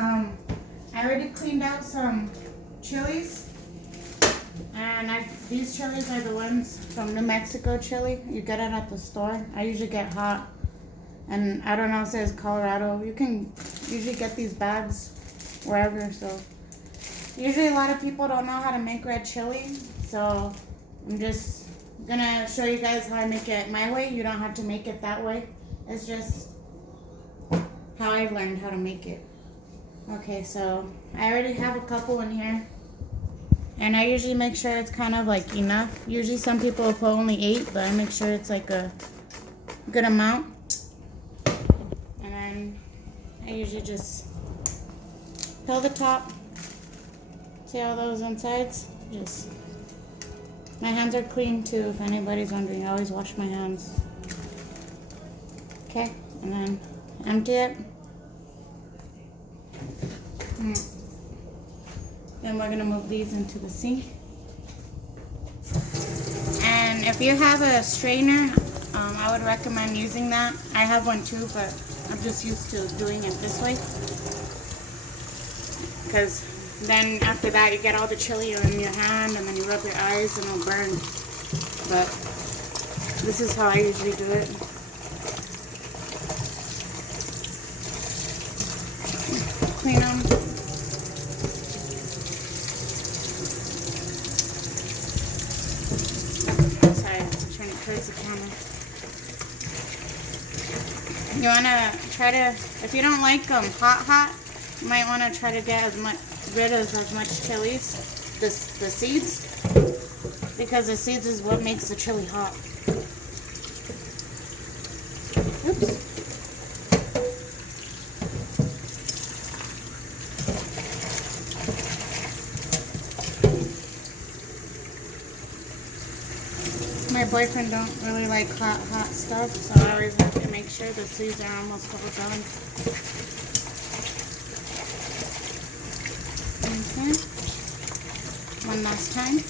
I already cleaned out some chilies, and these chilies are the ones from New Mexico chili. You get it at the store. I usually get hot, and I don't know, it says Colorado. You can usually get these bags wherever, so usually a lot of people don't know how to make red chili, so I'm just gonna show you guys how I make it my way. You don't have to make it that way. It's just how I learned how to make it. Okay, so I already have a couple in here, and I usually make sure it's kind of like enough. Usually some people will put only 8, but I make sure it's like a good amount. And then I usually just peel the top. See all those insides? Just, my hands are clean too, if anybody's wondering. I always wash my hands. Okay, and then empty it. Then we're gonna move these into the sink. And if you have a strainer, I would recommend using that. I have one too, but I'm just used to doing it this way. Because then after that, you get all the chili in your hand, and then you rub your eyes and it'll burn. But this is how I usually do it. Clean them. Sorry, I'm trying to towards the camera. You wanna try to, if you don't like them hot, you might wanna try to get rid of as much chilies, the seeds, because the seeds is what makes the chili hot. Oops. My boyfriend don't really like hot stuff, so I always have to make sure the seeds are almost all done. Okay. One last time.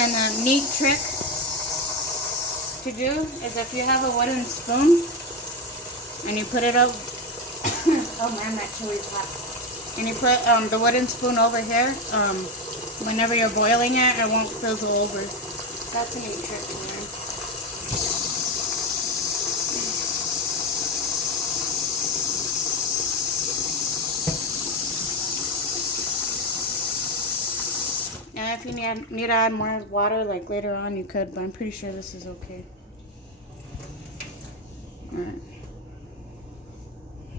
And a neat trick to do is if you have a wooden spoon and you put it up, oh man, that chili's hot. And you put the wooden spoon over here, whenever you're boiling it, it won't fizzle over. That's a neat trick to learn. And if you need to add more water, like later on, you could, but I'm pretty sure this is okay. Alright.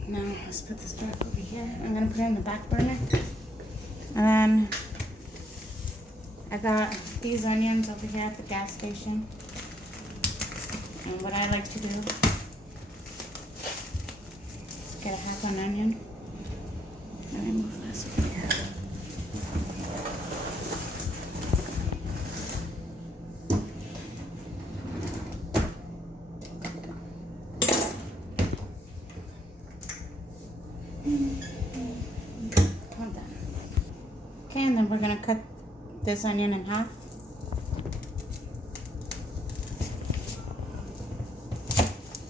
Now, let's put this back over here. I'm going to put it in the back burner. And then, I got these onions over here at the gas station. And what I like to do is get a half an onion. And I move this over here. Okay, and then we're going to cut this onion in half.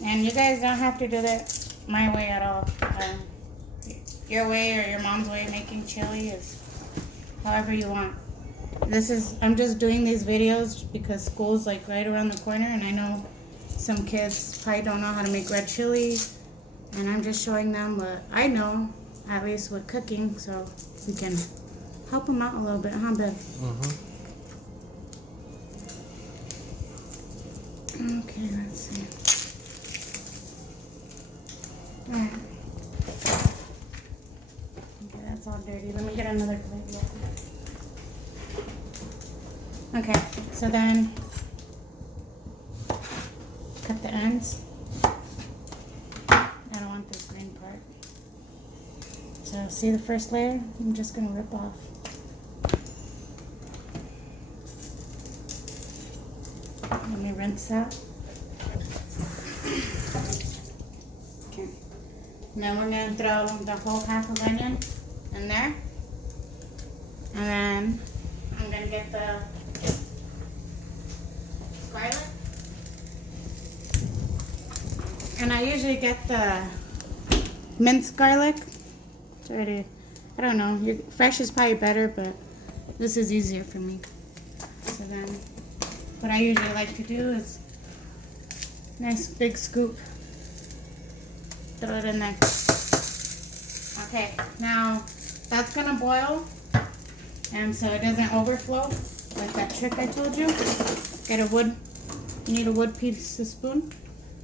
And you guys don't have to do that my way at all. Your way or your mom's way of making chili is however you want. I'm just doing these videos because school's like right around the corner, and I know some kids probably don't know how to make red chili, and I'm just showing them what I know, at least with cooking, so we can help them out a little bit, huh, babe? Okay, let's see. Alright. Okay, that's all dirty. Let me get another plate. Okay, so then cut the ends. I don't want this green part. So see the first layer? I'm just going to rip off. rinse that. Okay. Now we're gonna throw the whole half of onion in there. And then I'm gonna get the garlic. And I usually get the minced garlic. It's already, I don't know, fresh is probably better, but this is easier for me. So then, what I usually like to do is nice big scoop. Throw it in there. Okay, now that's gonna boil, and so it doesn't overflow, like that trick I told you. Get a wood, you need a wood piece of spoon,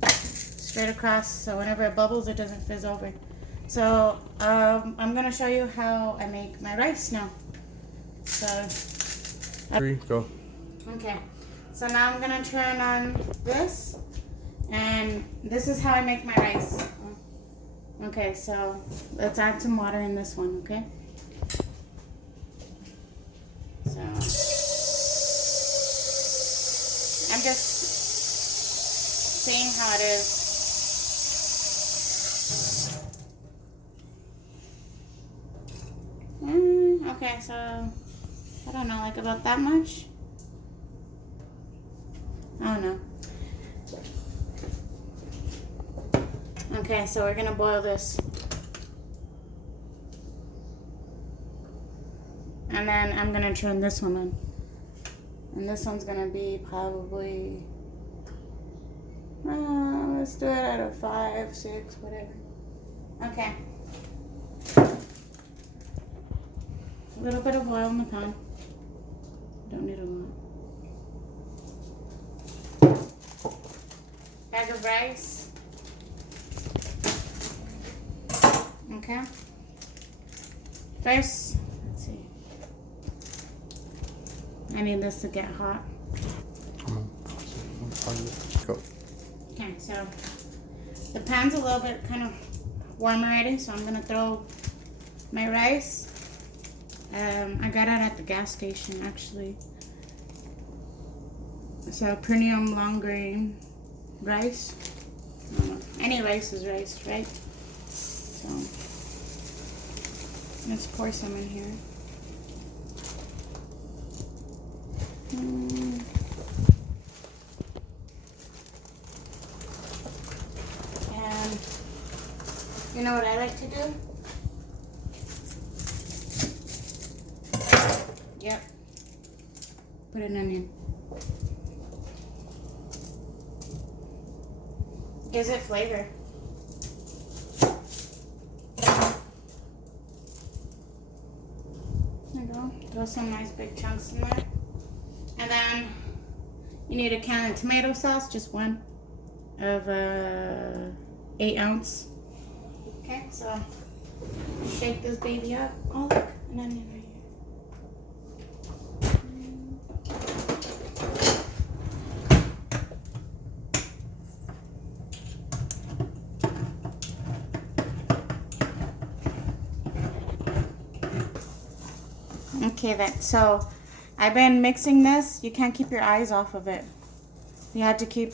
straight across, so whenever it bubbles, it doesn't fizz over. So I'm gonna show you how I make my rice now. So 3, go. okay, so now I'm gonna turn on this, and this is how I make my rice. Okay, so let's add some water in this one, okay? So I'm just seeing how it is. Okay, so I don't know, like about that much? I don't know. Okay, so we're gonna boil this. And then I'm gonna turn this one on. And this one's gonna be probably, let's do it at a 5, 6, whatever. Okay. A little bit of oil in the pan. Don't need a lot. Bag of rice. Okay. First, let's see. I need this to get hot. Go. Okay, so the pan's a little bit kind of warm already, so I'm gonna throw my rice. I got it at the gas station actually. So premium long grain rice. I don't know. Any rice is rice, right? So let's pour some in here. And you know what I like to do? Yep. Put an onion. Gives it flavor. There you go. Throw some nice big chunks in there. And then you need a can of tomato sauce, just one of 8 ounce. Okay, so shake this baby up. Oh, look, an onion right here. Okay, then, so I've been mixing this. You can't keep your eyes off of it. You have to keep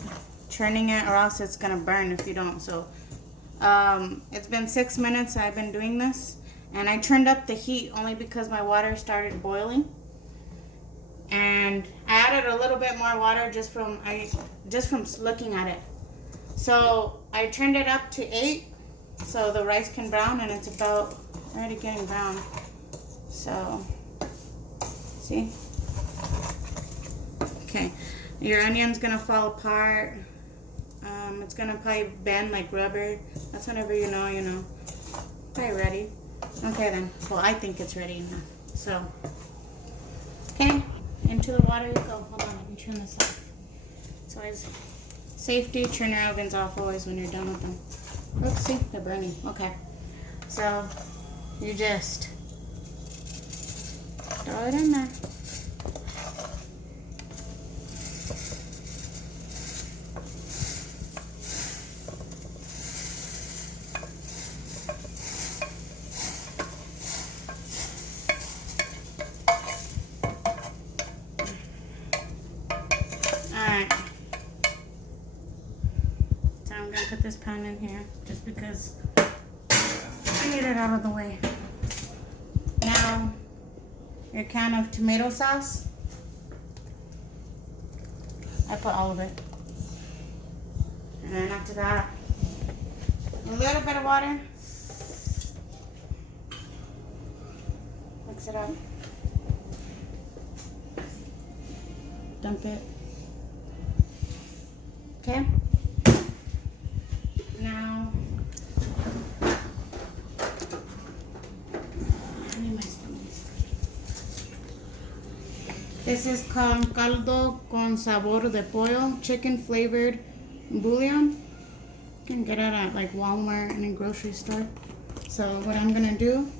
churning it or else it's gonna burn if you don't. So it's been 6 minutes I've been doing this, and I turned up the heat only because my water started boiling, and I added a little bit more water just from looking at it. So I turned it up to 8 so the rice can brown, and it's about already getting brown. So see? Okay, your onion's gonna fall apart. It's gonna probably bend like rubber. That's whenever you know. Probably ready. Okay then. Well, I think it's ready now. So, okay, into the water you go. Hold on, let me turn this off. It's always safety. Turn your ovens off always when you're done with them. Oops, see, they're burning. Okay, so you just throw it in there. Alright, put this pan in here just because I need it out of the way. Now, your can of tomato sauce. I put all of it. And then after that, a little bit of water. Mix it up. Dump it. Okay. Now, I need my spoons. This is called caldo con sabor de pollo, chicken flavored bouillon. You can get it at like Walmart and a grocery store. So what I'm gonna do,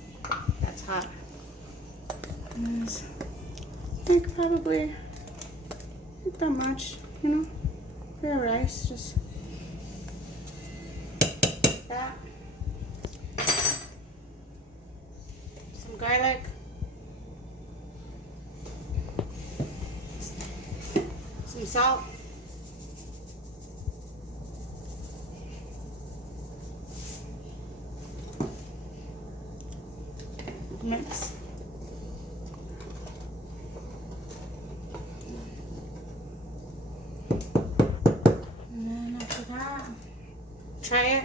that's hot, is like probably not that much, you know, for rice, just that. Some garlic. Some salt. Mix. And then after that, try it.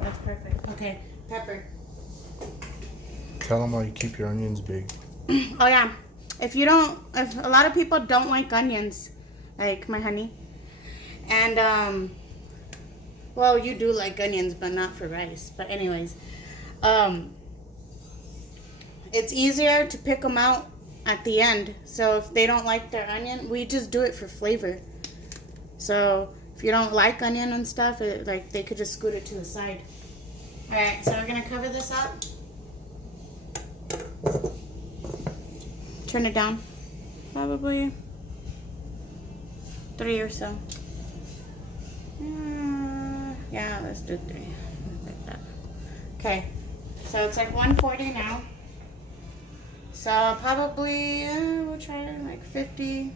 That's perfect. Okay, pepper. Tell them why you keep your onions big. Oh yeah, if a lot of people don't like onions, like my honey, and well, you do like onions, but not for rice. But anyways, it's easier to pick them out at the end. So if they don't like their onion, we just do it for flavor. So if you don't like onion and stuff, like they could just scoot it to the side. All right, so we're gonna cover this up. Turn it down. Probably 3 or so. Yeah, let's do 3. Like that. Okay, so it's like 1:40 now. So probably we'll try like 50.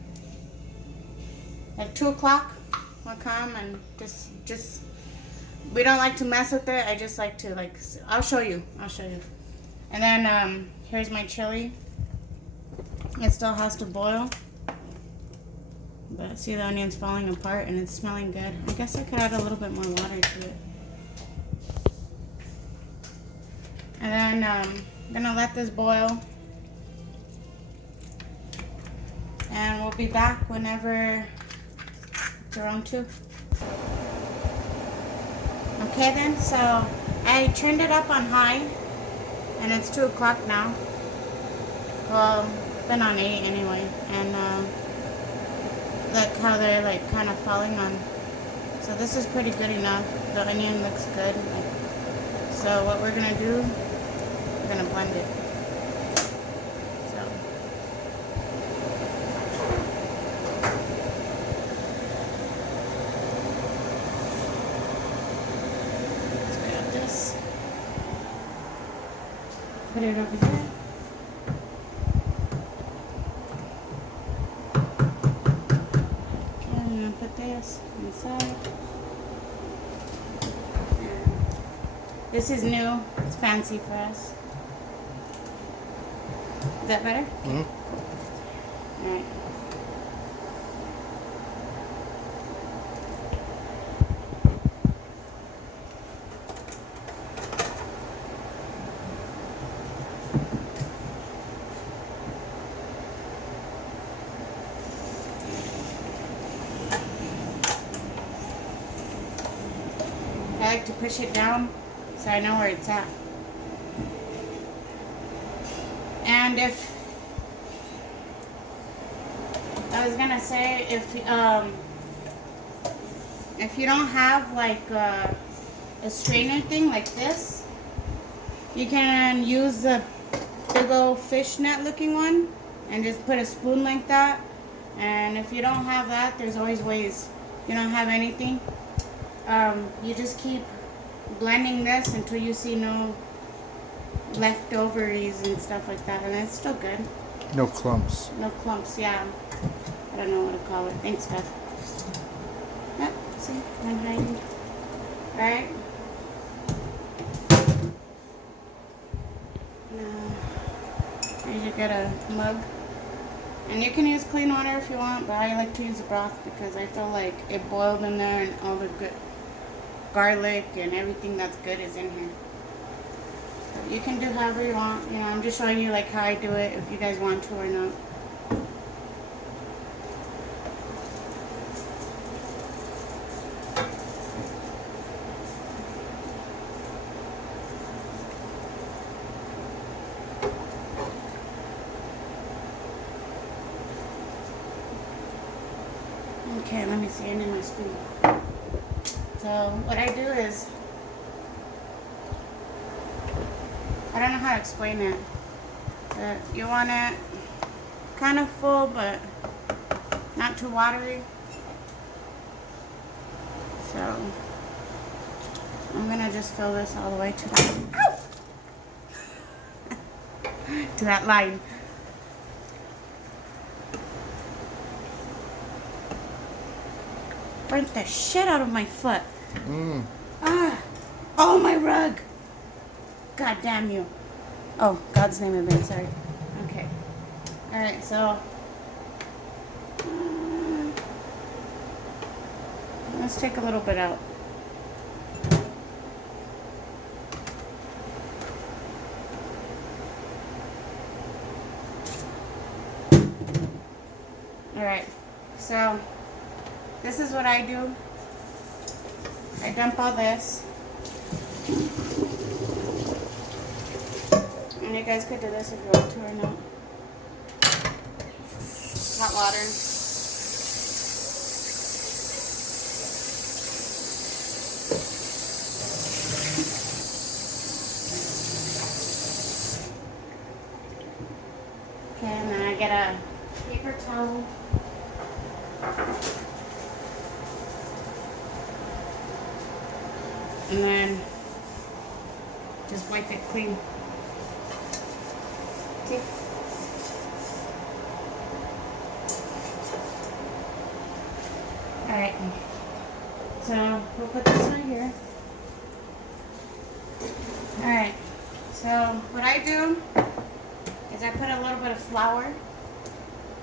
Like 2 o'clock, we'll come and just. We don't like to mess with it. I just like to like. I'll show you. And then here's my chili. It still has to boil. But see the onions falling apart and it's smelling good. I guess I could add a little bit more water to it. And then I'm gonna let this boil. And we'll be back whenever it's around 2. Okay then, so I turned it up on high and it's 2 o'clock now. Well, it's been on 8 anyway, and look how they're like kind of falling on. So this is pretty good enough. The onion looks good. So what we're gonna do, we're gonna blend it. So let's grab this, put it over there. Put this inside. This is new. It's fancy for us. Is that better? Mm-hmm. All right. I like to push it down so I know where it's at. And if I was gonna say, if you don't have like a strainer thing like this, you can use the big old fishnet looking one and just put a spoon like that. And if you don't have that, there's always ways. If you don't have anything, you just keep blending this until you see no leftovers and stuff like that, and it's still good. No clumps. No clumps, yeah. I don't know what to call it. Thanks, Beth. Yep, see, I'm hiding. Alright. Now, you should get a mug. And you can use clean water if you want, but I like to use the broth because I feel like it boiled in there and all the good garlic and everything that's good is in here. So you can do however you want. You know, I'm just showing you like how I do it, if you guys want to or not. Okay, let me see. I need my spoon. So what I do is, I don't know how to explain it. But you want it kind of full, but not too watery. So I'm gonna just fill this all the way to that. To that line. Burnt the shit out of my foot. Ah! Oh, my rug! God damn you. Oh, God's name I've been sorry. Okay. Alright, so let's take a little bit out. Alright, so this is what I do. I dump all this. And you guys could do this if you want to or not. Hot water. Okay, and then I get a paper towel. And then just wipe it clean. See? Alright. So we'll put this right here. Alright. So what I do is I put a little bit of flour.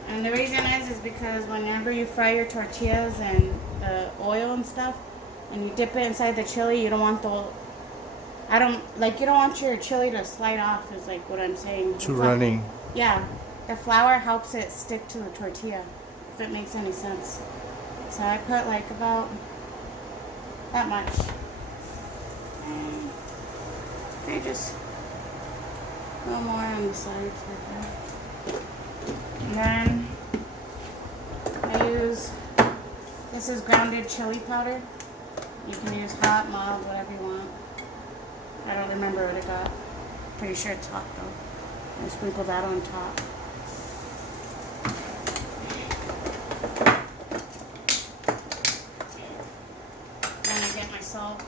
And the reason is because whenever you fry your tortillas and the oil and stuff, and you dip it inside the chili, you don't want the, you don't want your chili to slide off, is like what I'm saying. Too runny. Yeah. The flour helps it stick to the tortilla, if it makes any sense. So I put like about that much. And I just a little more on the sides like that. And then I use, this is grounded chili powder. You can use hot, mild, whatever you want. I don't remember what it got. Pretty sure it's hot though. I sprinkle that on top. Then I get my salt.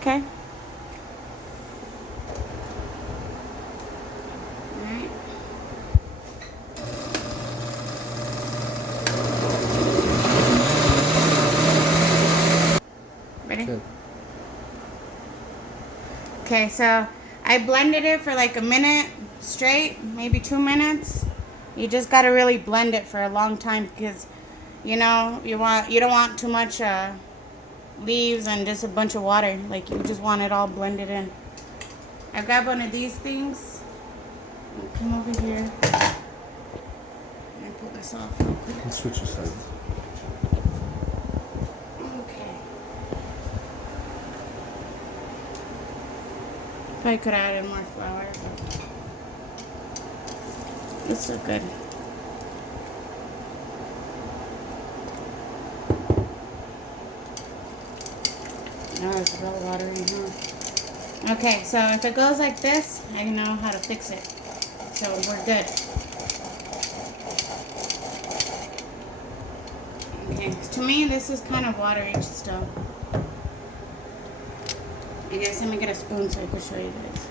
Okay. Alright. Ready? Good. Okay, so I blended it for like a minute straight, maybe 2 minutes. You just gotta really blend it for a long time because, you know, you don't want too much leaves and just a bunch of water. Like you just want it all blended in. I grab one of these things. I'll come over here and pull this off real quick. And switch your sides. Okay. Probably could have added more flour, but it's so good. Now it's a little watery, huh? Okay, so if it goes like this, I know how to fix it. So we're good. Okay. Okay, to me this is kind of watery still. I guess let me get a spoon so I can show you guys.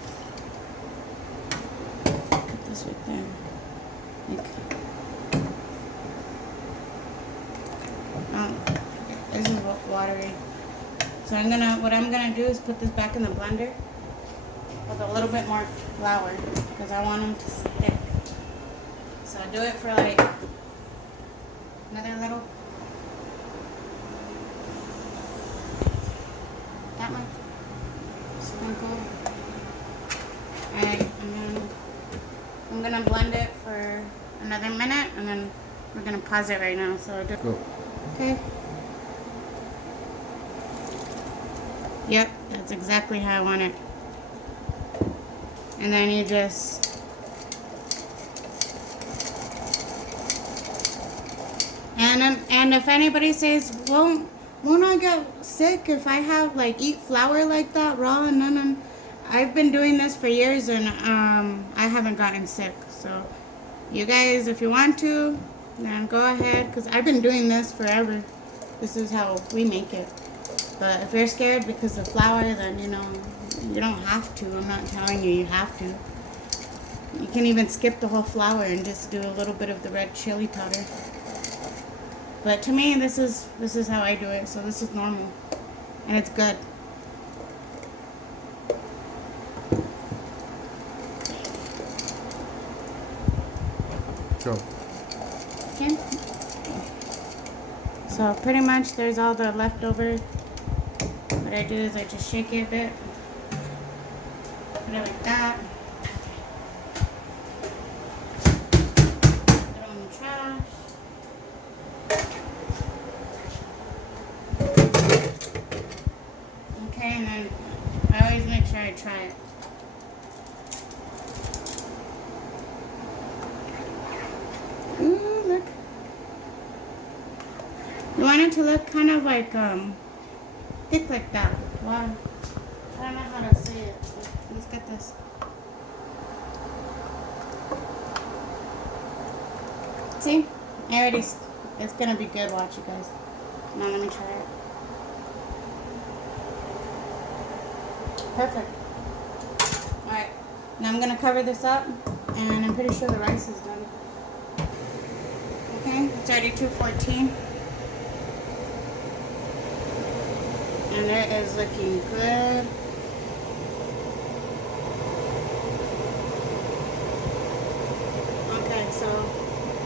Put this right there. Like, oh, this is watery. So what I'm gonna do is put this back in the blender with a little bit more flour because I want them to stick. So I'll do it for like another little, that much, sprinkle. Alright, and then I'm gonna blend it for another minute and then we're gonna pause it right now. So Go. Okay. Yep, that's exactly how I want it. And then you just and if anybody says, won't I get sick if I have like eat flour like that raw? And then I've been doing this for years and I haven't gotten sick. So you guys, if you want to, then go ahead, because I've been doing this forever. This is how we make it. But if you're scared because of flour, then you don't have to. I'm not telling you you have to. You can even skip the whole flour and just do a little bit of the red chili powder. But to me, this is how I do it. So this is normal, and it's good. Go. Okay. So pretty much there's all the leftover. What I do is I just shake it a bit. Put it like that. Throw it in the trash. Okay, and then I always make sure I try it. Ooh, look. You want it to look kind of like thick like that. Wow. I don't know how to say it. Let's get this. See? It's gonna be good. Watch, you guys. Now let me try it. Perfect. Alright. Now I'm gonna cover this up and I'm pretty sure the rice is done. Okay, it's already 2:14. And it is looking good. Okay, so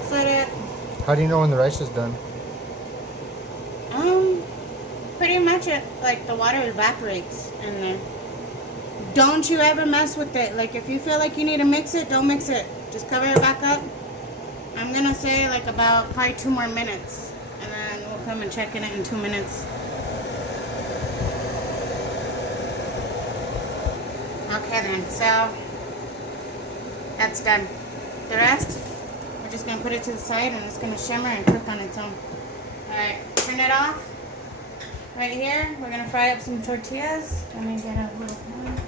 set it. How do you know when the rice is done? Pretty much like the water evaporates in there. Don't you ever mess with it. Like if you feel like you need to mix it, don't mix it. Just cover it back up. I'm gonna say like about probably 2 more minutes. And then we'll come and check in it in 2 minutes. Okay then, so that's done. The rest, we're just gonna put it to the side and it's gonna shimmer and cook on its own. Alright, turn it off. Right here, we're gonna fry up some tortillas. Let me get a little pan.